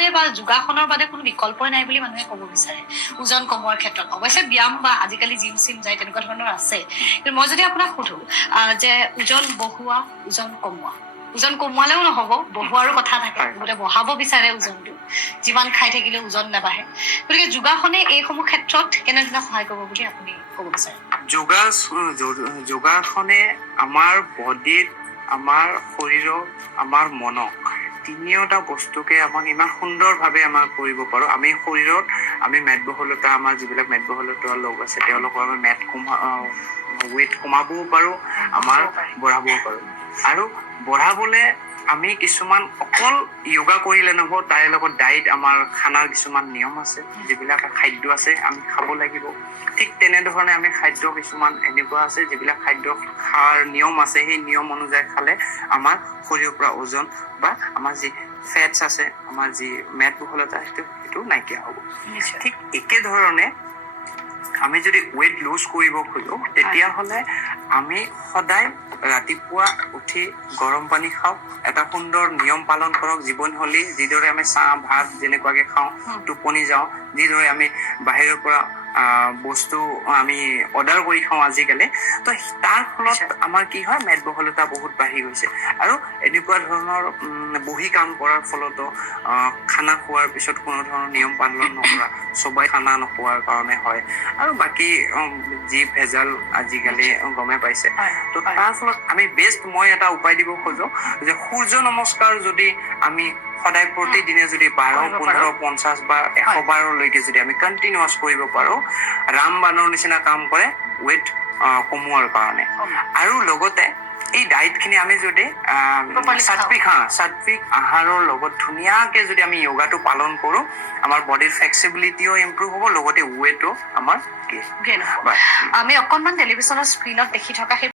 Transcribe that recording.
বাদে বা যোগাসনৰ বাদে কোনো বিকল্পই নাই বুলি মানুহে ক'ব বিচাৰে ওজন কমোৱাৰ ক্ষেত্ৰত। অৱশ্যে ব্যায়াম বা আজিকালি জিম চিম যায় তেনেকুৱা ধৰণৰ আছে, কিন্তু মই যদি আপোনাক সুধো যে ওজন বঢ়োৱা ওজন কমোৱা, ওজন কমোৱালেও নহব, বঢ়োৱাৰো কথা থাকে, বহুতে বঢ়াব বিচাৰে ওজনটো, যিমান খাই থাকিলে ওজন নাবাঢ়ে। গতিকে যোগাসনে এইসমূহ ক্ষেত্ৰত কেনেধৰণে সহায় কৰিব বুলি আপুনি ক'ব বিচাৰে? যোগাসনে আমাৰ বডিত, আমাৰ শৰীৰক, আমাৰ মনক তিনিওটা বস্তুকে আমাক ইমান সুন্দৰভাৱে আমাক কৰিব পাৰো। আমি শৰীৰত আমি মেদবহুলতা, আমাৰ যিবিলাক মেদবহুলতা লোক আছে তেওঁলোকৰ আমি ৱেইট কমাবও পাৰো, আমাৰ বঢ়াবও পাৰো। আৰু বঢ়াবলে আমি কিছুমান অকল য়োগা কৰিলে নহব, তাৰে লগত ডায়েট, আমাৰ খানাৰ কিছুমান নিয়ম আছে, যিবিলাক খাদ্য আছে আমি খাব লাগিব। ঠিক তেনেধৰণে আমি খাদ্য কিছুমান এনেকুৱা আছে যিবিলাক খাদ্য খোৱাৰ নিয়ম আছে, সেই নিয়ম অনুযায়ী খালে আমাৰ শৰীৰৰ পৰা ওজন বা আমাৰ যি ফেটছ আছে, আমাৰ যি মেদবহুলতা সেইটো নাইকিয়া হ'ব। ঠিক একেধৰণে আমি যদি ৱেইট লুজ কৰিব খোজো তেতিয়াহ'লে আমি সদায় ৰাতিপুৱা উঠি গৰম পানী খাওক, এটা সুন্দৰ নিয়ম পালন কৰক জীৱনশৈলী, যিদৰে আমি চাহ ভাত যেনেকুৱাকে খাওঁ, টোপনি যাওঁ, যিদৰে আমি বাহিৰৰ পৰা বস্তু আমি অৰ্ডাৰ কৰি খাওঁ আজিকালি, তো তাৰ ফলত আমাৰ কি হয়, মেদবহুলতা বহুত বাঢ়ি গৈছে। আৰু এনেকুৱা ধৰণৰ বহি কাম কৰাৰ ফলতো খানা খোৱাৰ পিছত কোনো ধৰণৰ নিয়ম পালন নকৰা, সবাই খানা নোখোৱাৰ কাৰণে হয়। আৰু বাকী যি ভেজাল আজিকালি গমে পাইছে, তো তাৰ ফলত আমি বেষ্ট মই এটা উপায় দিব খোজো যে সূৰ্য নমস্কাৰ যদি আমি সদায় প্ৰতিদিনে যদি 12, 15, 50 বা 100 বাৰলৈকে যদি আমি কণ্টিনিউৱাছ কৰিব পাৰো, ৰামবাণৰ নিচিনা কাম কৰে ৱেইট কমোৱাৰ কাৰণে। আৰু লগতে এই ডায়েট খিনি আমি যদি সাত্বিক আহাৰৰ লগত ধুনীয়াকে যদি আমি য়োগাটো পালন কৰো, আমাৰ বডিৰ ফ্লেক্সিবিলিটিও ইম্প্ৰুভ হ'ব, লগতে ৱেইটো আমাৰ আমি অকনমান টেলিভিছনৰ স্ক্ৰীণত দেখি থকা সেই